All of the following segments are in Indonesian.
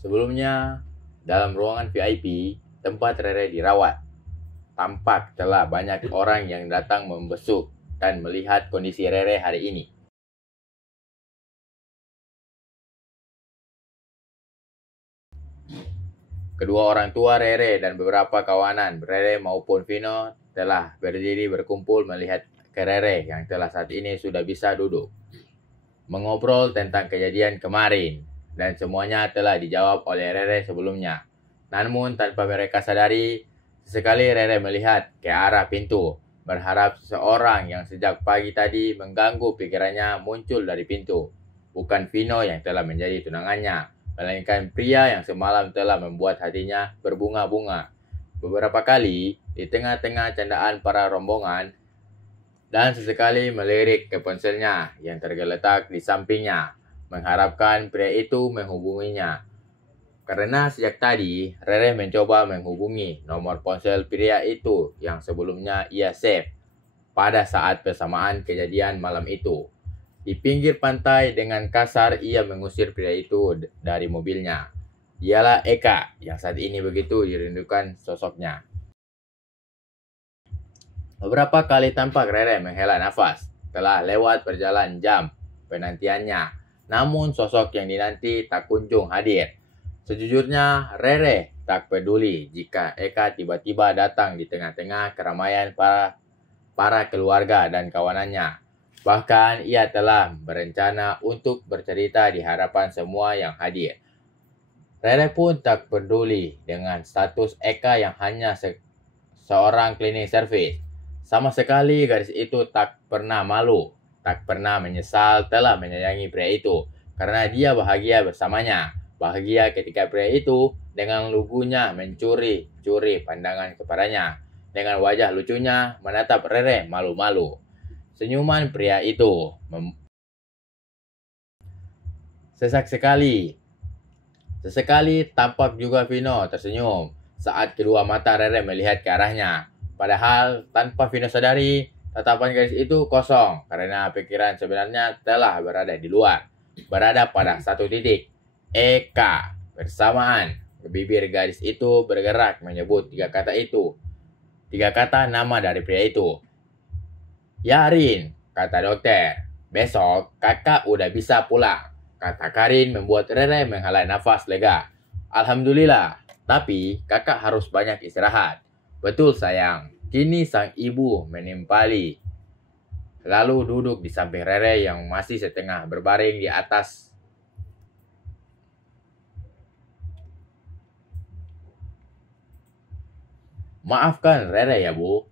Sebelumnya, dalam ruangan VIP, tempat Rere dirawat, tampak telah banyak orang yang datang membesuk dan melihat kondisi Rere hari ini. Kedua orang tua Rere dan beberapa kawanan Rere maupun Vino telah berdiri berkumpul melihat ke Rere yang telah saat ini sudah bisa duduk, mengobrol tentang kejadian kemarin, dan semuanya telah dijawab oleh Rere sebelumnya. Namun tanpa mereka sadari, sesekali Rere melihat ke arah pintu, berharap seseorang yang sejak pagi tadi mengganggu pikirannya muncul dari pintu. Bukan Vino yang telah menjadi tunangannya, melainkan pria yang semalam telah membuat hatinya berbunga-bunga. Beberapa kali, di tengah-tengah candaan para rombongan, dan sesekali melirik ke ponselnya yang tergeletak di sampingnya, mengharapkan pria itu menghubunginya. Karena sejak tadi, Rere mencoba menghubungi nomor ponsel pria itu yang sebelumnya ia save pada saat bersamaan kejadian malam itu. Di pinggir pantai dengan kasar ia mengusir pria itu dari mobilnya. Dialah Eka yang saat ini begitu dirindukan sosoknya. Beberapa kali tampak Rere menghela nafas. Telah lewat berjalan jam penantiannya. Namun sosok yang dinanti tak kunjung hadir. Sejujurnya, Rere tak peduli jika Eka tiba-tiba datang di tengah-tengah keramaian para keluarga dan kawanannya. Bahkan ia telah berencana untuk bercerita di hadapan semua yang hadir. Rere pun tak peduli dengan status Eka yang hanya seorang cleaning service. Sama sekali gadis itu tak pernah malu, tak pernah menyesal telah menyayangi pria itu, karena dia bahagia bersamanya. Bahagia ketika pria itu dengan lugunya mencuri pandangan kepadanya. Dengan wajah lucunya menatap Rere malu-malu. Senyuman pria itu sesak sekali. Sesekali tampak juga Vino tersenyum saat kedua mata Rere melihat ke arahnya. Padahal tanpa Vino sadari, tatapan gadis itu kosong karena pikiran sebenarnya telah berada di luar. Berada pada satu titik. Eka. Bersamaan, bibir gadis itu bergerak menyebut tiga kata itu. Tiga kata nama dari pria itu. Yarin, kata dokter. Besok kakak udah bisa pulang. Kata Karin membuat Rere menghela nafas lega. Alhamdulillah, tapi kakak harus banyak istirahat. Betul sayang, kini sang ibu menimpali. Lalu duduk di samping Rere yang masih setengah berbaring di atas. Maafkan Rere ya bu,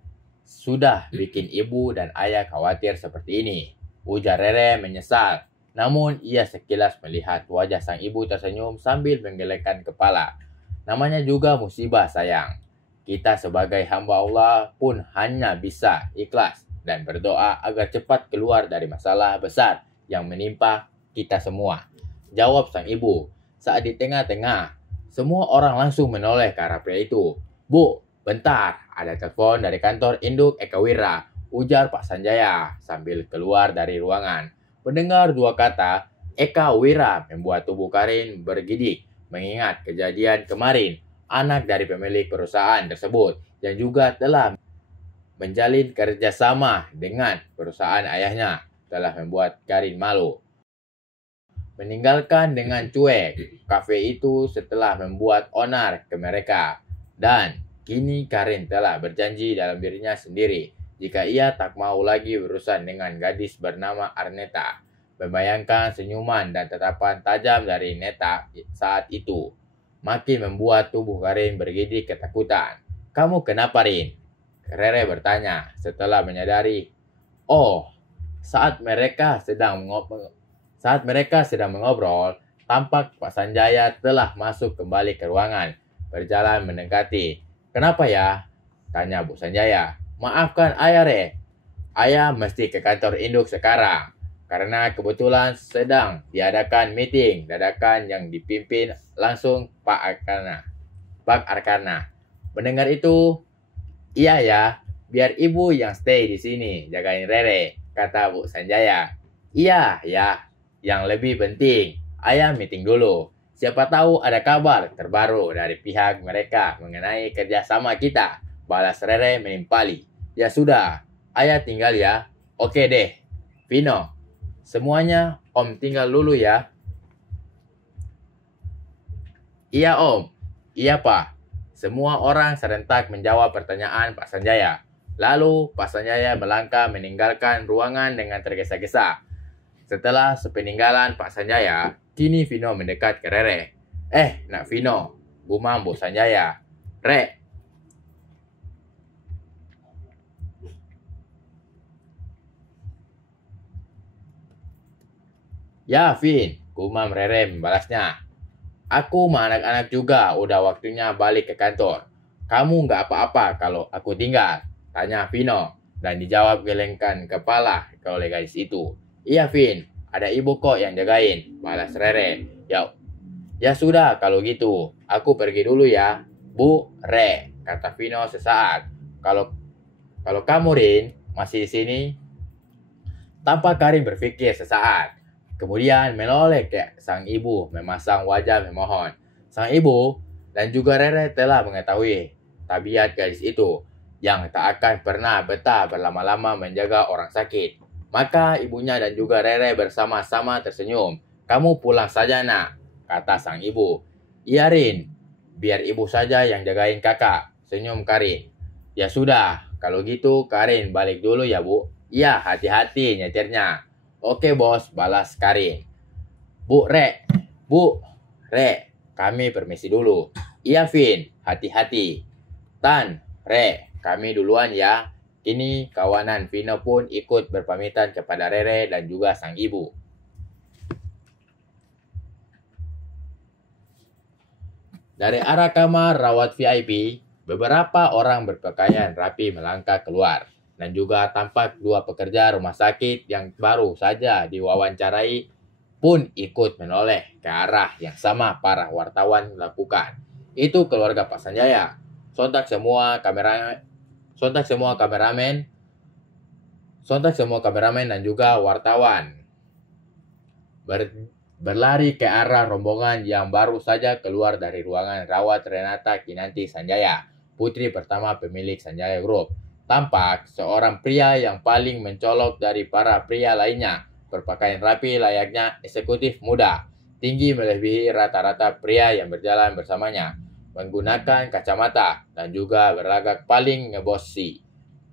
sudah bikin ibu dan ayah khawatir seperti ini. Ujar Rere menyesal. Namun ia sekilas melihat wajah sang ibu tersenyum sambil menggelengkan kepala. Namanya juga musibah sayang. Kita sebagai hamba Allah pun hanya bisa ikhlas dan berdoa agar cepat keluar dari masalah besar yang menimpa kita semua. Jawab sang ibu. Saat di tengah-tengah, semua orang langsung menoleh ke arah pria itu. Bu, bentar, ada telepon dari kantor induk Eka Wira, ujar Pak Sanjaya sambil keluar dari ruangan. Mendengar dua kata Eka Wira membuat tubuh Karin bergidik, mengingat kejadian kemarin. Anak dari pemilik perusahaan tersebut yang juga telah menjalin kerjasama dengan perusahaan ayahnya telah membuat Karin malu. Meninggalkan dengan cuek kafe itu setelah membuat onar ke mereka. Dan kini Karin telah berjanji dalam dirinya sendiri jika ia tak mau lagi berurusan dengan gadis bernama Arneta. Membayangkan senyuman dan tatapan tajam dari Neta saat itu makin membuat tubuh Karin bergidik ketakutan. Kamu kenapa, Rin? Rere bertanya setelah menyadari. Oh, saat mereka sedang mengobrol, tampak Pak Sanjaya telah masuk kembali ke ruangan, berjalan mendekati. Kenapa ya? Tanya Bu Sanjaya. Maafkan ayah, Re. Ayah mesti ke kantor induk sekarang. Karena kebetulan sedang diadakan meeting dadakan yang dipimpin langsung Pak Arkana. Mendengar itu, iya ya, biar ibu yang stay di sini jagain Rere, kata Bu Sanjaya. Iya ya, yang lebih penting, ayah meeting dulu. Siapa tahu ada kabar terbaru dari pihak mereka mengenai kerjasama kita. Balas Rere menimpali. Ya sudah, ayah tinggal ya. Oke deh, Vino. Semuanya Om tinggal dulu ya. Iya Om. Iya Pak. Semua orang serentak menjawab pertanyaan Pak Sanjaya. Lalu Pak Sanjaya melangkah meninggalkan ruangan dengan tergesa-gesa. Setelah sepeninggalan Pak Sanjaya, kini Vino mendekat ke Rere. Nak Vino, gumam Bu Sanjaya. Re. Ya Vin, gumam Rere membalasnya. Aku sama anak-anak juga udah waktunya balik ke kantor. Kamu nggak apa-apa kalau aku tinggal? Tanya Vino. Dan dijawab gelengkan kepala oleh gadis itu. Iya Vin, ada ibu kok yang jagain. Balas Rere. Ya sudah kalau gitu. Aku pergi dulu ya. Bu Re, kata Vino sesaat. Kalau kamu Rin masih di sini. Tanpa Karin berpikir sesaat. Kemudian menoleh ke sang ibu memasang wajah memohon. Sang ibu dan juga Rere telah mengetahui tabiat gadis itu yang tak akan pernah betah berlama-lama menjaga orang sakit. Maka ibunya dan juga Rere bersama-sama tersenyum. Kamu pulang saja nak, kata sang ibu. Iya Rin, biar ibu saja yang jagain kakak, senyum Karin. Ya sudah, kalau gitu Karin balik dulu ya Bu. Iya, hati-hati nyetirnya. Oke bos, balas Karin. Bu Re, kami permisi dulu. Iya Vin, hati-hati. Tan, Re, kami duluan ya. Kini kawanan Vino pun ikut berpamitan kepada Rere dan juga sang ibu. Dari arah kamar rawat VIP, beberapa orang berpakaian rapi melangkah keluar. Dan juga tampak dua pekerja rumah sakit yang baru saja diwawancarai pun ikut menoleh ke arah yang sama para wartawan lakukan. Itu keluarga Pak Sanjaya. Sontak semua kameramen dan juga wartawan berlari ke arah rombongan yang baru saja keluar dari ruangan rawat Renata Kinanti Sanjaya, putri pertama pemilik Sanjaya Group. Tampak seorang pria yang paling mencolok dari para pria lainnya, berpakaian rapi layaknya eksekutif muda, tinggi melebihi rata-rata pria yang berjalan bersamanya, menggunakan kacamata dan juga berlagak paling ngebosi,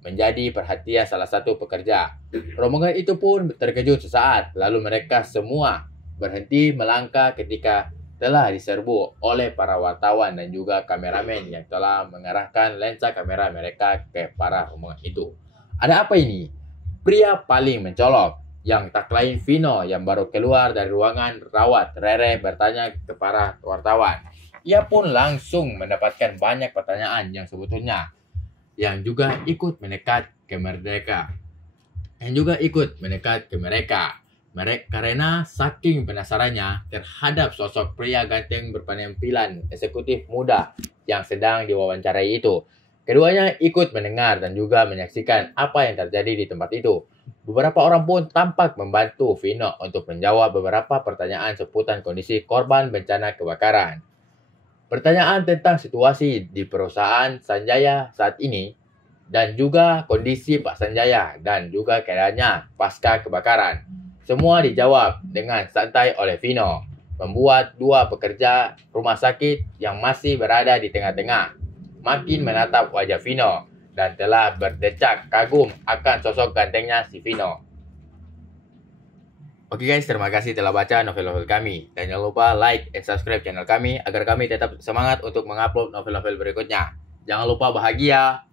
menjadi perhatian salah satu pekerja. Rombongan itu pun terkejut sesaat, lalu mereka semua berhenti melangkah ketika telah diserbu oleh para wartawan dan juga kameramen yang telah mengarahkan lensa kamera mereka ke para rombongan itu. Ada apa ini? Pria paling mencolok yang tak lain Vino yang baru keluar dari ruangan rawat Rere bertanya ke para wartawan. Ia pun langsung mendapatkan banyak pertanyaan yang sebetulnya yang juga ikut mendekat ke mereka. Karena saking penasarannya terhadap sosok pria ganteng berpenampilan eksekutif muda yang sedang diwawancarai itu. Keduanya ikut mendengar dan juga menyaksikan apa yang terjadi di tempat itu. Beberapa orang pun tampak membantu Vino untuk menjawab beberapa pertanyaan seputar kondisi korban bencana kebakaran. Pertanyaan tentang situasi di perusahaan Sanjaya saat ini dan juga kondisi Pak Sanjaya dan juga keadaannya pasca kebakaran. Semua dijawab dengan santai oleh Vino, membuat dua pekerja rumah sakit yang masih berada di tengah-tengah makin menatap wajah Vino dan telah berdecak kagum akan sosok gantengnya si Vino. Oke guys, terima kasih telah baca novel-novel kami. Dan jangan lupa like dan subscribe channel kami agar kami tetap semangat untuk mengupload novel-novel berikutnya. Jangan lupa bahagia.